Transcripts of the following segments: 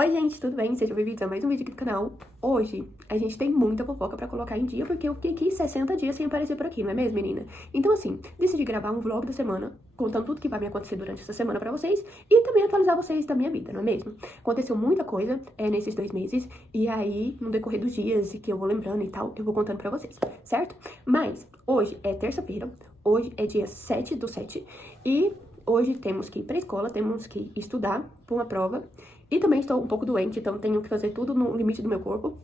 Oi gente, tudo bem? Sejam bem-vindos a mais um vídeo aqui do canal. Hoje a gente tem muita fofoca pra colocar em dia, porque eu fiquei aqui 60 dias sem aparecer por aqui, não é mesmo, menina? Então assim, decidi gravar um vlog da semana, contando tudo que vai me acontecer durante essa semana pra vocês, e também atualizar vocês da minha vida, não é mesmo? Aconteceu muita coisa nesses 2 meses, e aí, no decorrer dos dias que eu vou lembrando e tal, eu vou contando pra vocês, certo? Mas, hoje é terça-feira, hoje é dia 7/7, e hoje temos que ir pra escola, temos que estudar pra uma prova. E também estou um pouco doente, então tenho que fazer tudo no limite do meu corpo.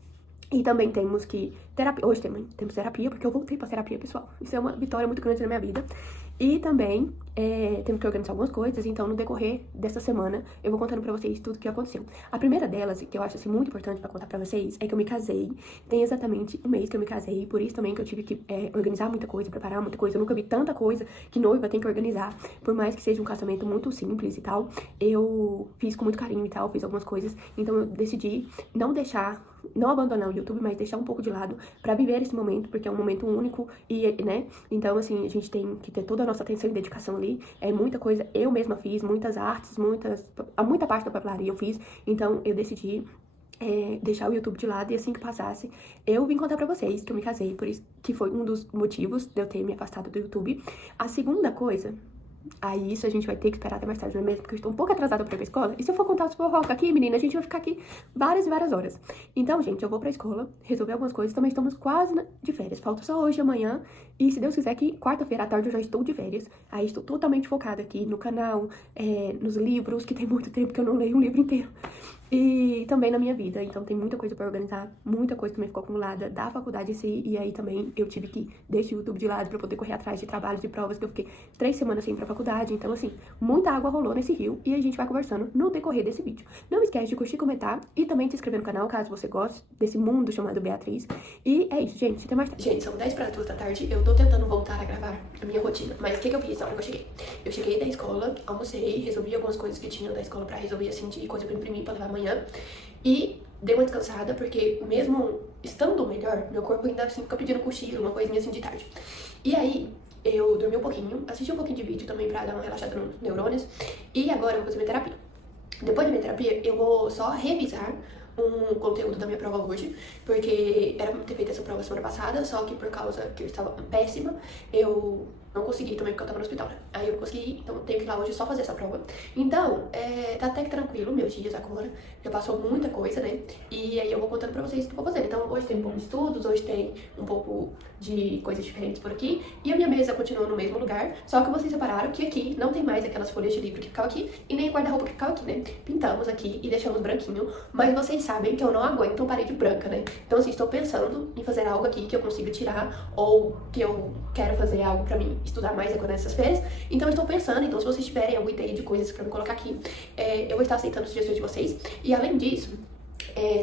E também temos que terapia. Hoje temos terapia, porque eu voltei pra terapia, pessoal. Isso é uma vitória muito grande na minha vida. E também temos que organizar algumas coisas, então no decorrer dessa semana eu vou contando pra vocês tudo o que aconteceu. A primeira delas, que eu acho assim muito importante pra contar pra vocês, é que eu me casei. Tem exatamente um mês que eu me casei, por isso também que eu tive que organizar muita coisa, preparar muita coisa. Eu nunca vi tanta coisa que noiva tem que organizar. Por mais que seja um casamento muito simples e tal, eu fiz com muito carinho e tal, fiz algumas coisas. Então eu decidi não abandonar o YouTube, mas deixar um pouco de lado pra viver esse momento, porque é um momento único e, né, então assim, a gente tem que ter toda a nossa atenção e dedicação ali. É muita coisa, eu mesma fiz, muitas artes, muita parte da papelaria eu fiz, então eu decidi deixar o YouTube de lado, e assim que passasse, eu vim contar pra vocês que eu me casei, por isso que foi um dos motivos de eu ter me afastado do YouTube. A segunda coisa, aí isso a gente vai ter que esperar até mais tarde, não é mesmo? Porque eu estou um pouco atrasada pra ir pra escola. E se eu for contar os fofoca aqui, menina, a gente vai ficar aqui várias e várias horas. Então, gente, eu vou pra escola, resolver algumas coisas. Também estamos quase de férias. Falta só hoje e amanhã. E se Deus quiser que quarta-feira à tarde eu já estou de férias. Aí estou totalmente focada aqui no canal, nos livros, que tem muito tempo que eu não leio um livro inteiro. E também na minha vida, então tem muita coisa pra organizar, muita coisa também ficou acumulada da faculdade em si, e aí também eu tive que deixar o YouTube de lado pra poder correr atrás de trabalhos e provas, que eu fiquei 3 semanas sem ir pra faculdade. Então assim, muita água rolou nesse rio, e a gente vai conversando no decorrer desse vídeo. Não esquece de curtir, comentar e também se inscrever no canal, caso você goste desse mundo chamado Beatriz. E é isso, gente, até mais tarde. Gente, são 10 para 2 da tarde, eu tô tentando voltar a gravar a minha rotina, mas o que eu fiz na hora que eu cheguei? Eu cheguei da escola, almocei, resolvi algumas coisas que tinham da escola pra resolver, assim, de coisa pra imprimir pra levar amanhã. E dei uma descansada, porque mesmo estando melhor, meu corpo ainda assim fica pedindo cochilo, uma coisinha assim de tarde. E aí, eu dormi um pouquinho, assisti um pouquinho de vídeo também pra dar uma relaxada nos neurônios. E agora eu vou fazer minha terapia. Depois da minha terapia, eu vou só revisar um conteúdo da minha prova hoje, porque era pra ter feito essa prova semana passada, só que por causa que eu estava péssima, eu não consegui também, porque eu tava no hospital, né? Aí eu não consegui ir, então tenho que ir lá hoje só fazer essa prova. Então, tá até que tranquilo meus dias agora, já passou muita coisa, né? E aí eu vou contando pra vocês o que eu vou fazer. Então hoje tem um pouco de estudos, hoje tem um pouco de coisas diferentes por aqui, e a minha mesa continua no mesmo lugar, só que vocês repararam que aqui não tem mais aquelas folhas de livro que ficavam aqui, e nem o guarda-roupa que ficava aqui, né? Pintamos aqui e deixamos branquinho, mas vocês sabem que eu não aguento parede branca, né? Então assim, estou pensando em fazer algo aqui que eu consiga tirar, ou que eu quero fazer algo pra mim estudar mais agora nessas férias. Então eu estou pensando, então se vocês tiverem alguma ideia de coisas pra me colocar aqui, eu vou estar aceitando sugestões de vocês. E além disso,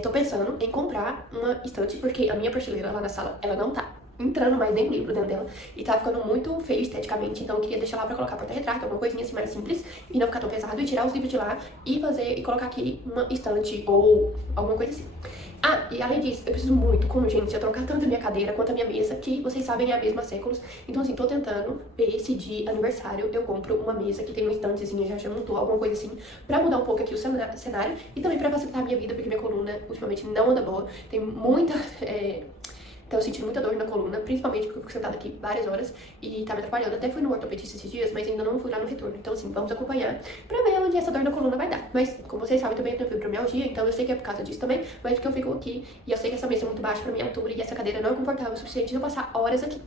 tô pensando em comprar uma estante, porque a minha prateleira lá na sala, ela não tá entrando mais nem livro dentro dela, e tá ficando muito feio esteticamente, então eu queria deixar lá pra colocar porta-retrato, alguma coisinha assim mais simples, e não ficar tão pesado, e tirar os livros de lá, e colocar aqui uma estante, ou alguma coisa assim. Ah, e além disso, eu preciso muito, com urgência, trocar tanto a minha cadeira quanto a minha mesa, que vocês sabem é a mesma há séculos. Então assim, tô tentando ver se de aniversário eu compro uma mesa que tem uma estantezinha já junto, alguma coisa assim, pra mudar um pouco aqui o cenário, e também pra facilitar a minha vida, porque minha coluna ultimamente não anda boa, tem muita... Então eu sentindo muita dor na coluna, principalmente porque eu fico sentada aqui várias horas e tá me atrapalhando. Até fui no ortopedista esses dias, mas ainda não fui lá no retorno. Então assim, vamos acompanhar pra ver onde essa dor na coluna vai dar. Mas, como vocês sabem, também eu tenho fibromialgia, então eu sei que é por causa disso também, mas porque eu fico aqui e eu sei que essa mesa é muito baixa pra minha altura e essa cadeira não é confortável o suficiente de eu passar horas aqui.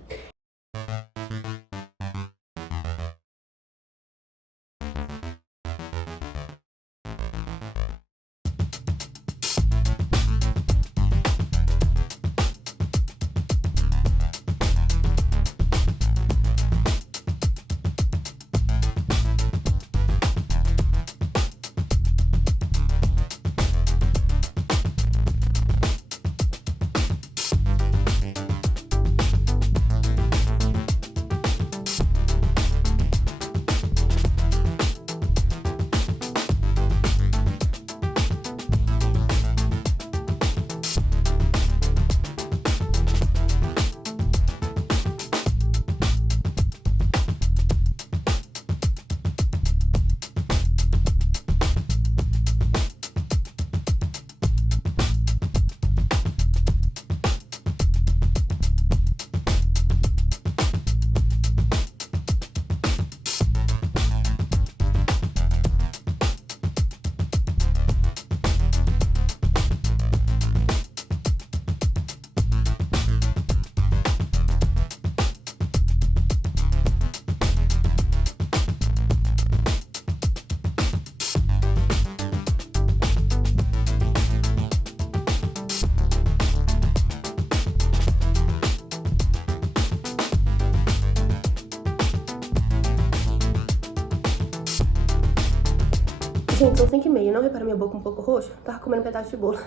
Gente, são 5h30, não repara minha boca um pouco roxa? Tava comendo um pedaço de bolo.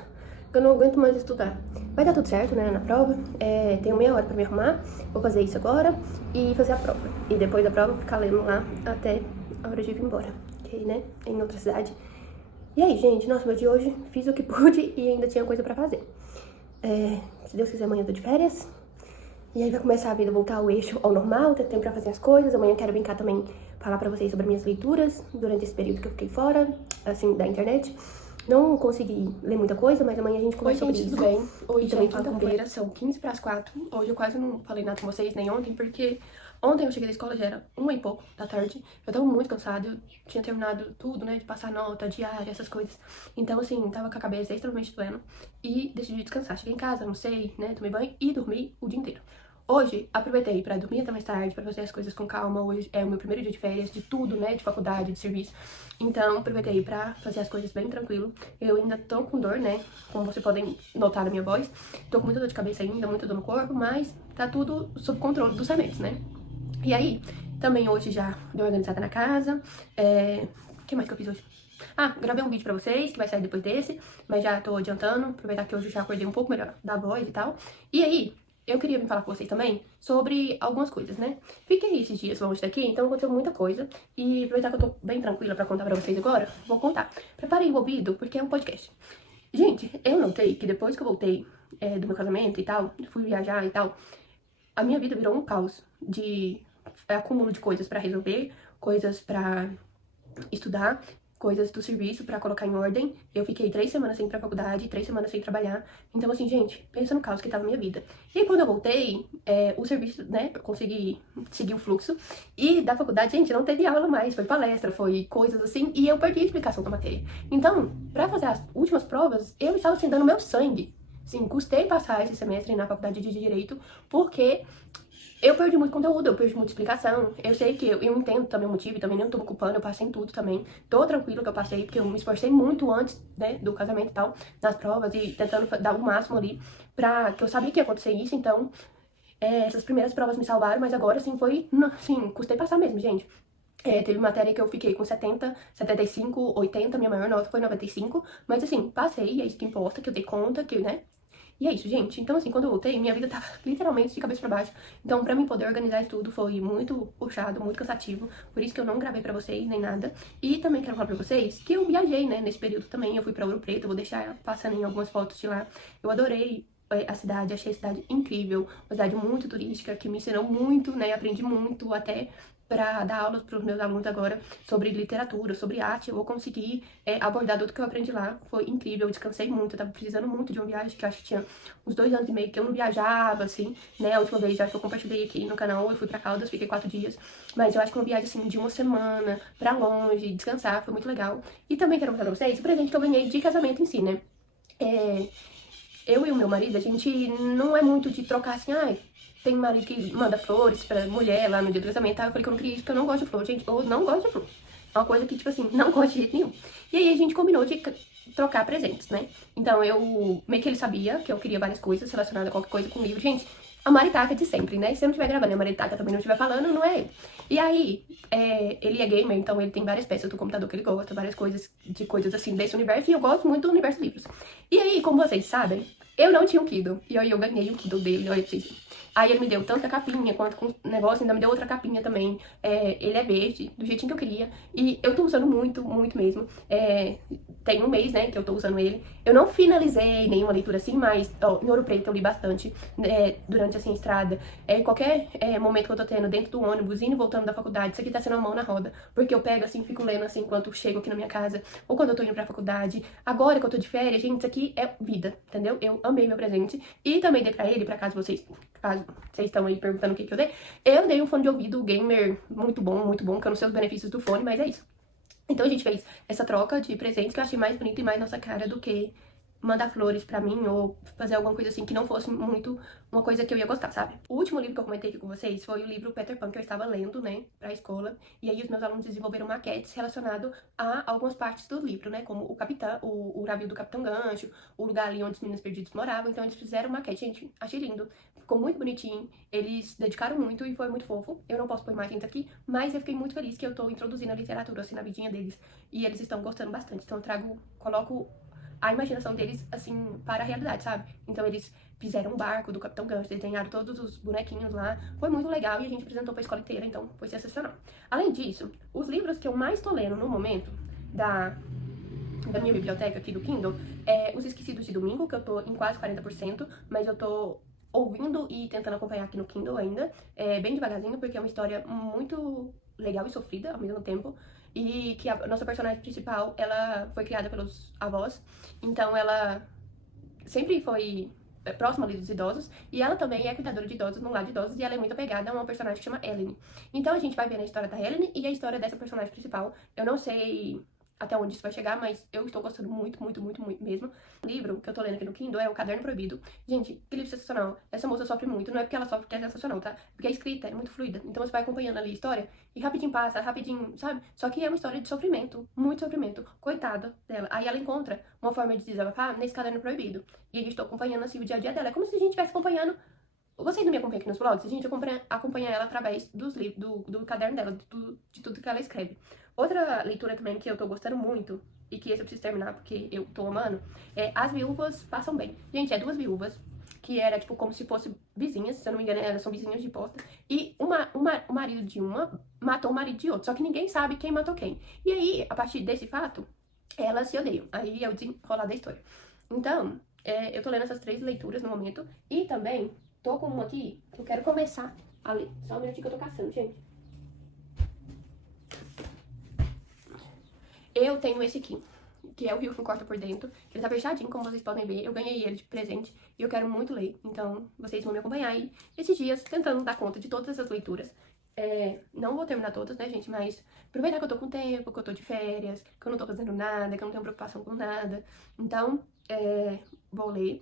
Eu não aguento mais estudar. Vai dar tudo certo, né, na prova. Tenho meia hora pra me arrumar. Vou fazer isso agora e fazer a prova. E depois da prova, ficar lendo lá até a hora de ir embora. Que, né, é em outra cidade. E aí, gente, nossa, meu dia hoje fiz o que pude e ainda tinha coisa pra fazer. Se Deus quiser, amanhã eu tô de férias. E aí vai começar a vida voltar ao eixo, ao normal, ter tempo pra fazer as coisas. Amanhã quero brincar também, falar pra vocês sobre minhas leituras durante esse período que eu fiquei fora, assim, da internet. Não consegui ler muita coisa, mas amanhã a gente conversa sobre isso. Tudo bem? Hoje também é quinta-feira, são 15 para as 4. Hoje eu quase não falei nada com vocês, nem ontem, porque ontem eu cheguei da escola, já era 1h e pouco da tarde. Eu tava muito cansada, eu tinha terminado tudo, né, de passar nota, diária, essas coisas. Então, assim, tava com a cabeça extremamente doendo e decidi descansar. Cheguei em casa, almocei, né, tomei banho e dormi o dia inteiro. Hoje, aproveitei pra dormir até mais tarde, pra fazer as coisas com calma. Hoje é o meu primeiro dia de férias, de tudo, né, de faculdade, de serviço. Então, aproveitei pra fazer as coisas bem tranquilo. Eu ainda tô com dor, né, como vocês podem notar na minha voz. Tô com muita dor de cabeça ainda, muita dor no corpo, mas tá tudo sob controle dos remédios, né. E aí, também hoje já dei uma organizada na casa. O que mais que eu fiz hoje? Gravei um vídeo pra vocês, que vai sair depois desse, mas já tô adiantando, aproveitar que hoje eu já acordei um pouco melhor da voz e tal. E aí, eu queria me falar com vocês também sobre algumas coisas, né? Fiquei esses dias longe daqui, então aconteceu muita coisa. E aproveitar que eu tô bem tranquila pra contar pra vocês agora, vou contar. Preparem o ouvido, porque é um podcast. Gente, eu notei que depois que eu voltei do meu casamento e tal, fui viajar e tal, a minha vida virou um caos de acúmulo de coisas pra resolver, coisas pra estudar, coisas do serviço pra colocar em ordem. Eu fiquei 3 semanas sem ir pra faculdade, 3 semanas sem trabalhar. Então, assim, gente, pensa no caos que tava a minha vida. E aí, quando eu voltei, o serviço, né, eu consegui seguir o fluxo. E da faculdade, gente, não teve aula mais. Foi palestra, foi coisas assim. E eu perdi a explicação da matéria. Então, pra fazer as últimas provas, eu estava, assim, dando meu sangue. Sim, custei passar esse semestre na faculdade de Direito, porque eu perdi muito conteúdo, eu perdi muita explicação. Eu sei que eu entendo também o motivo, e também não tô me culpando, eu passei em tudo também. Tô tranquilo que eu passei, porque eu me esforcei muito antes, né, do casamento e tal, nas provas, e tentando dar o máximo ali, pra que eu sabia que ia acontecer isso. Então, essas primeiras provas me salvaram, mas agora, assim, assim, custei passar mesmo, gente. Teve matéria que eu fiquei com 70, 75, 80, minha maior nota foi 95, mas assim, passei, é isso que importa, que eu dei conta, que, né. E é isso, gente. Então, assim, quando eu voltei, minha vida tava literalmente de cabeça pra baixo. Então, pra mim poder organizar isso tudo foi muito puxado, muito cansativo. Por isso que eu não gravei pra vocês, nem nada. E também quero falar pra vocês que eu viajei, né, nesse período também. Eu fui pra Ouro Preto, eu vou deixar passando em algumas fotos de lá. Eu adorei a cidade, achei a cidade incrível. Uma cidade muito turística, que me ensinou muito, né, aprendi muito até pra dar aulas pros meus alunos agora sobre literatura, sobre arte. Eu vou conseguir abordar tudo que eu aprendi lá. Foi incrível, eu descansei muito, eu tava precisando muito de uma viagem, que eu acho que tinha uns 2 anos e meio que eu não viajava, assim, né? A última vez, já que eu compartilhei aqui no canal, eu fui pra Caldas, fiquei 4 dias. Mas eu acho que uma viagem, assim, de uma semana, pra longe, descansar, foi muito legal. E também quero mostrar pra vocês o presente que eu ganhei de casamento em si, né? Eu e o meu marido, a gente não é muito de trocar assim, tem marido que manda flores pra mulher lá no dia do casamento, tá? Eu falei que eu não queria isso, porque eu não gosto de flor, gente, eu não gosto de flor. É uma coisa que, tipo assim, não gosto de jeito nenhum. E aí a gente combinou de trocar presentes, né? Então meio que ele sabia que eu queria várias coisas relacionadas a qualquer coisa com livro. Gente, a maritaca de sempre, né? Se eu não estiver gravando e a maritaca também não estiver falando, não é ele. E aí, ele é gamer, então ele tem várias peças do computador que ele gosta, várias coisas, de coisas assim desse universo, e eu gosto muito do universo livros. E aí, como vocês sabem, eu não tinha um Kindle, e aí eu ganhei um Kindle dele, olha pra vocês. Aí ele me deu tanto a capinha quanto com o negócio, ainda me deu outra capinha também. Ele é verde, do jeitinho que eu queria. E eu tô usando muito, muito mesmo. Tem um mês, né, que eu tô usando ele. Eu não finalizei nenhuma leitura assim, mas em Ouro Preto eu li bastante durante, assim, a estrada. Qualquer momento que eu tô tendo dentro do ônibus, indo e voltando da faculdade, isso aqui tá sendo a mão na roda. Porque eu pego, assim, fico lendo, assim, enquanto chego aqui na minha casa, ou quando eu tô indo pra faculdade. Agora que eu tô de férias, gente, isso aqui é vida, entendeu? Eu amei meu presente. E também dei pra ele, pra caso vocês estão aí perguntando o que eu dei. Eu dei um fone de ouvido gamer muito bom, que eu não sei os benefícios do fone, mas é isso. Então a gente fez essa troca de presentes que eu achei mais bonita e mais nossa cara do que mandar flores pra mim ou fazer alguma coisa assim que não fosse muito uma coisa que eu ia gostar, sabe? O último livro que eu comentei aqui com vocês foi o livro Peter Pan, que eu estava lendo, né, pra escola. E aí os meus alunos desenvolveram maquetes relacionadas a algumas partes do livro, né, como o navio do Capitão Gancho, o lugar ali onde os meninos perdidos moravam. Então eles fizeram maquete, gente, achei lindo. Ficou muito bonitinho, eles dedicaram muito e foi muito fofo. Eu não posso pôr imagens aqui, mas eu fiquei muito feliz que eu tô introduzindo a literatura assim na vidinha deles. E eles estão gostando bastante, então eu coloco a imaginação deles, assim, para a realidade, sabe? Então eles fizeram um barco do Capitão Gancho, desenharam todos os bonequinhos lá. Foi muito legal e a gente apresentou pra escola inteira, então foi sensacional. Além disso, os livros que eu mais tô lendo no momento da minha biblioteca aqui do Kindle é Os Esquecidos de Domingo, que eu tô em quase 40%, mas eu tô ouvindo e tentando acompanhar aqui no Kindle ainda, bem devagarzinho, porque é uma história muito legal e sofrida ao mesmo tempo. E que a nossa personagem principal, ela foi criada pelos avós, então ela sempre foi próxima ali dos idosos, e ela também é cuidadora de idosos num lar de idosos, e ela é muito apegada a uma personagem que chama Ellen. Então a gente vai ver a história da Ellen e a história dessa personagem principal. Eu não sei até onde isso vai chegar, mas eu estou gostando muito, muito, muito, muito mesmo. O livro que eu tô lendo aqui no Kindle é O Caderno Proibido. Gente, que livro sensacional. Essa moça sofre muito, não é porque ela sofre que é sensacional, tá? Porque a escrita é muito fluida, então você vai acompanhando ali a história e rapidinho passa, rapidinho, sabe? Só que é uma história de sofrimento, muito sofrimento. Coitada dela. Aí ela encontra uma forma de desabafar nesse Caderno Proibido. E eu estou acompanhando assim o dia a dia dela. É como se a gente estivesse acompanhando. Vocês não me acompanham aqui nos blogs? A gente acompanha ela através dos livros, do caderno dela, de tudo que ela escreve. Outra leitura também que eu tô gostando muito, e que esse eu preciso terminar porque eu tô amando, é As Viúvas Passam Bem. Gente, é duas viúvas, que era tipo como se fossem vizinhas, se eu não me engano, elas são vizinhas de porta, e o marido de uma matou o marido de outro, só que ninguém sabe quem matou quem. E aí, a partir desse fato, elas se odeiam. Aí é o desenrolar da história. Então, eu tô lendo essas 3 leituras no momento, e também tô com uma aqui que eu quero começar a ler. Só um minutinho que eu tô caçando, gente. Eu tenho esse aqui, que é o Rio que Corta por Dentro. Ele tá fechadinho, como vocês podem ver. Eu ganhei ele de presente e eu quero muito ler. Então, vocês vão me acompanhar aí esses dias, tentando dar conta de todas essas leituras. Não vou terminar todas, né, gente? Mas aproveitar que eu tô com tempo, que eu tô de férias, que eu não tô fazendo nada, que eu não tenho preocupação com nada. Então, vou ler.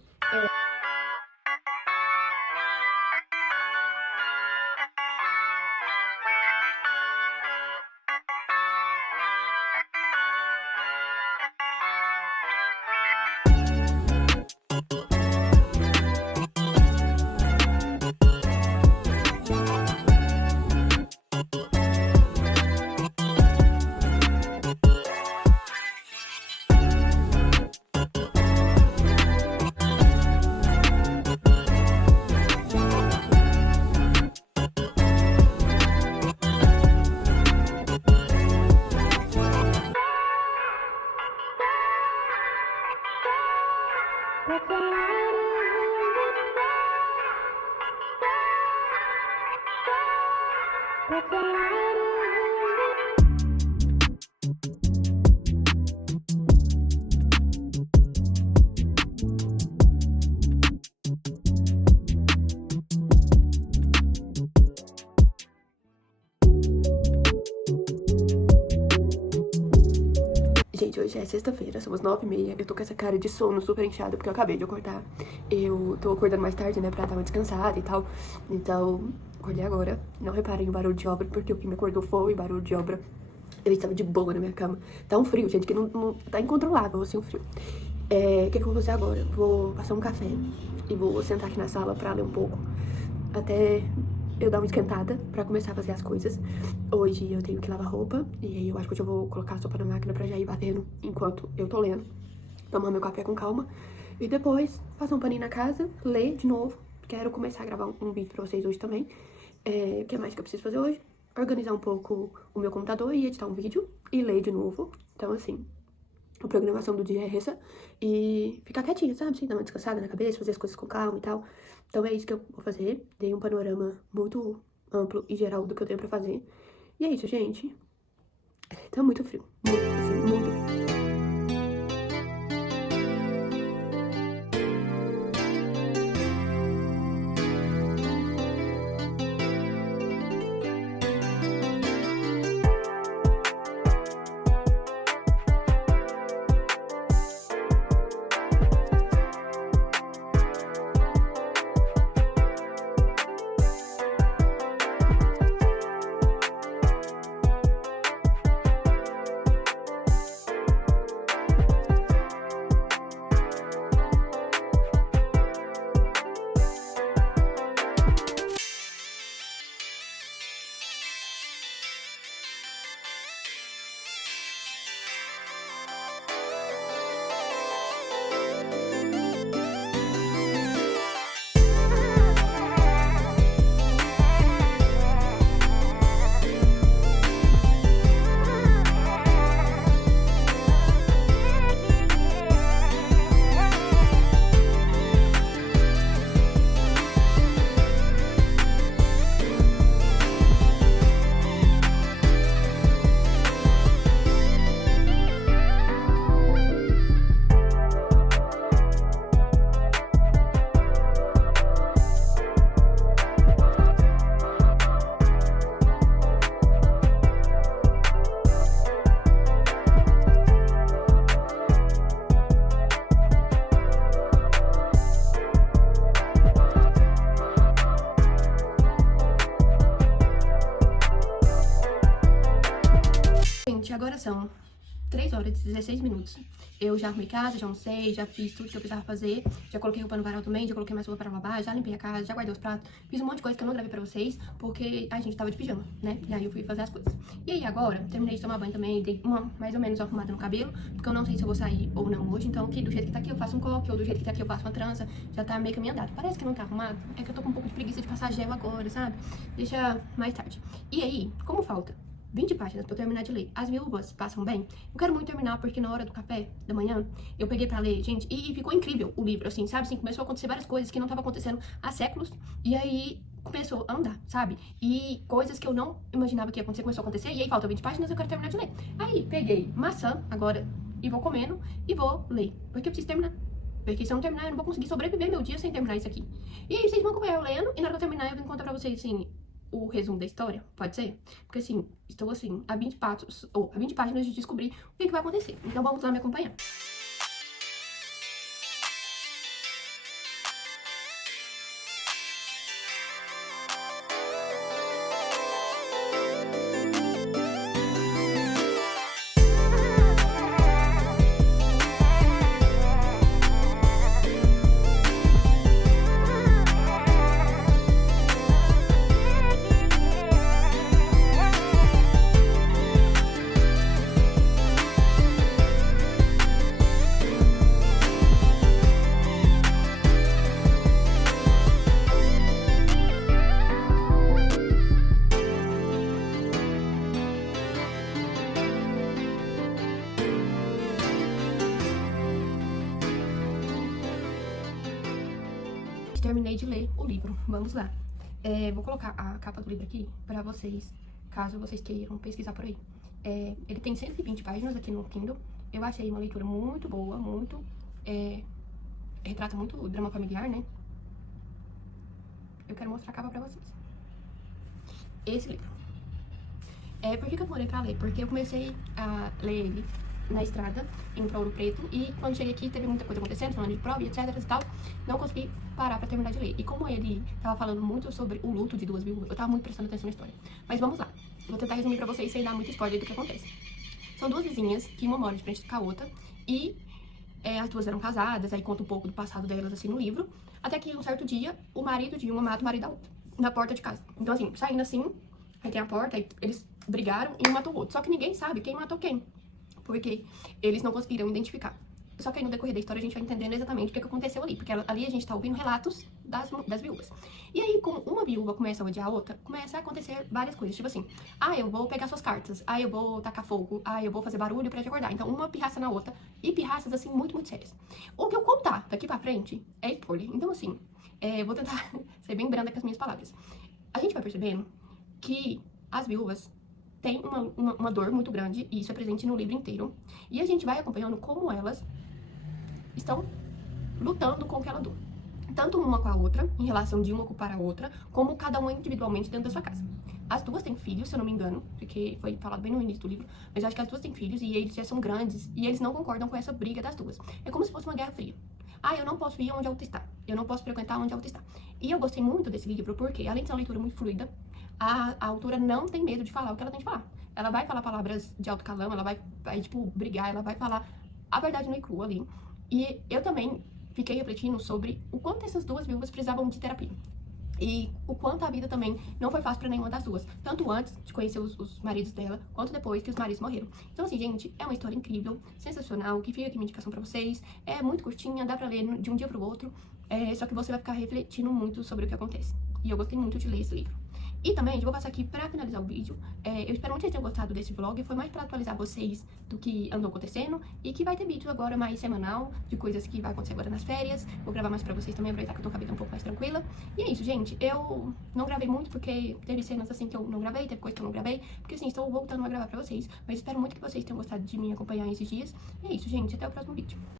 Gente, hoje é sexta-feira, somos 9h30. Eu tô com essa cara de sono super inchada porque eu acabei de acordar. Eu tô acordando mais tarde, né, pra dar uma descansada e tal. Então, acordei agora. Não reparem o barulho de obra, porque o que me acordou foi o barulho de obra. Eu estava de boa na minha cama. Tá um frio, gente, que não tá incontrolável, assim, o frio. O que eu vou fazer agora? Vou passar um café e vou sentar aqui na sala pra ler um pouco. Até eu dar uma esquentada pra começar a fazer as coisas. Hoje eu tenho que lavar roupa, e aí eu acho que hoje eu vou colocar a sopa na máquina pra já ir batendo enquanto eu tô lendo. Tomar meu café com calma. E depois, passar um paninho na casa, ler de novo. Quero começar a gravar um vídeo pra vocês hoje também. O que mais que eu preciso fazer hoje? Organizar um pouco o meu computador e editar um vídeo. E ler de novo. Então, assim, a programação do dia é essa. E ficar quietinha, sabe? Assim, dar uma descansada na cabeça, fazer as coisas com calma e tal. Então é isso que eu vou fazer. Dei um panorama muito amplo e geral do que eu tenho pra fazer. E é isso, gente. Tá muito frio. Muito, assim, muito frio. horas e 16 minutos. Eu já arrumei casa, já almocei, já fiz tudo que eu precisava fazer, já coloquei roupa no varal também, já coloquei mais roupa pra lavar, já limpei a casa, já guardei os pratos, fiz um monte de coisa que eu não gravei pra vocês, porque a gente tava de pijama, né? E aí eu fui fazer as coisas. E aí agora, terminei de tomar banho também, dei uma mais ou menos arrumada no cabelo, porque eu não sei se eu vou sair ou não hoje, então que do jeito que tá aqui eu faço um coque, ou do jeito que tá aqui eu faço uma trança, já tá meio caminho andado. Parece que não tá arrumado, é que eu tô com um pouco de preguiça de passar gel agora, sabe? Deixa mais tarde. E aí, como falta 20 páginas pra eu terminar de ler As Viúvas Passam Bem, eu quero muito terminar porque na hora do café da manhã eu peguei pra ler, gente, e ficou incrível o livro, assim, sabe? Assim, começou a acontecer várias coisas que não estavam acontecendo há séculos, e aí começou a andar, sabe? E coisas que eu não imaginava que ia acontecer, começou a acontecer, e aí falta 20 páginas, eu quero terminar de ler. Aí peguei maçã agora e vou comendo e vou ler, porque eu preciso terminar. Porque se eu não terminar, eu não vou conseguir sobreviver meu dia sem terminar isso aqui. E aí vocês vão acompanhar eu lendo, e na hora que eu terminar, eu vou contar pra vocês, assim, o resumo da história, pode ser? Porque assim, estou assim, a 20 páginas de descobrir o que vai acontecer. Então vamos lá me acompanhar. Terminei de ler o livro, vamos lá. Vou colocar a capa do livro aqui pra vocês, caso vocês queiram pesquisar por aí. Ele tem 120 páginas aqui no Kindle. Eu achei uma leitura muito boa, muito... retrata muito o drama familiar, né? Eu quero mostrar a capa pra vocês. Esse livro. Por que eu demorei pra ler? Porque eu comecei a ler ele na estrada, indo pra Ouro Preto, e quando cheguei aqui teve muita coisa acontecendo, falando de prova e etc e tal, não consegui parar pra terminar de ler. E como ele tava falando muito sobre o luto de duas viúvas, eu tava muito prestando atenção na história. Mas vamos lá, vou tentar resumir pra vocês sem dar muito spoiler do que acontece. São duas vizinhas, que uma mora de frente com a outra, e as duas eram casadas, aí conta um pouco do passado delas assim no livro, até que um certo dia, o marido de uma mata o marido da outra, na porta de casa. Então assim, saindo assim, aí tem a porta, aí eles brigaram e um matou o outro. Só que ninguém sabe quem matou quem, porque eles não conseguiram identificar. Só que aí no decorrer da história a gente vai entendendo exatamente o que aconteceu ali, porque ali a gente tá ouvindo relatos das viúvas. E aí, como uma viúva começa a odiar a outra, começa a acontecer várias coisas, tipo assim, eu vou pegar suas cartas, eu vou tacar fogo, eu vou fazer barulho pra te acordar. Então uma pirraça na outra, e pirraças assim muito, muito sérias. O que eu contar daqui pra frente é spoiler. Então assim, vou tentar ser bem branda com as minhas palavras. A gente vai percebendo que as viúvas têm uma dor muito grande, e isso é presente no livro inteiro. E a gente vai acompanhando como elas estão lutando com aquela dor. Tanto uma com a outra, em relação de uma ocupar a outra, como cada uma individualmente dentro da sua casa. As duas têm filhos, se eu não me engano, porque foi falado bem no início do livro, mas eu acho que as duas têm filhos e eles já são grandes e eles não concordam com essa briga das duas. É como se fosse uma guerra fria. Eu não posso ir onde a outra está. Eu não posso frequentar onde a outra está. E eu gostei muito desse livro porque, além de ser uma leitura muito fluida, a autora não tem medo de falar o que ela tem de falar. Ela vai falar palavras de alto calão, ela vai tipo, brigar, ela vai falar a verdade nua e crua ali. E eu também fiquei refletindo sobre o quanto essas duas viúvas precisavam de terapia. E o quanto a vida também não foi fácil pra nenhuma das duas. Tanto antes de conhecer os maridos dela, quanto depois que os maridos morreram. Então assim, gente, é uma história incrível, sensacional, que fica aqui minha indicação pra vocês. É muito curtinha, dá pra ler de um dia pro outro. Só que você vai ficar refletindo muito sobre o que acontece. E eu gostei muito de ler esse livro. E também, vou passar aqui pra finalizar o vídeo. Eu espero muito que vocês tenham gostado desse vlog. Foi mais pra atualizar vocês do que andou acontecendo. E que vai ter vídeo agora mais semanal, de coisas que vai acontecer agora nas férias. Vou gravar mais pra vocês também, aproveitar que eu tô com a vida um pouco mais tranquila. E é isso, gente. Eu não gravei muito porque teve cenas assim que eu não gravei, teve coisa que eu não gravei. Porque assim, estou voltando a gravar pra vocês. Mas espero muito que vocês tenham gostado de me acompanhar esses dias. E é isso, gente. Até o próximo vídeo.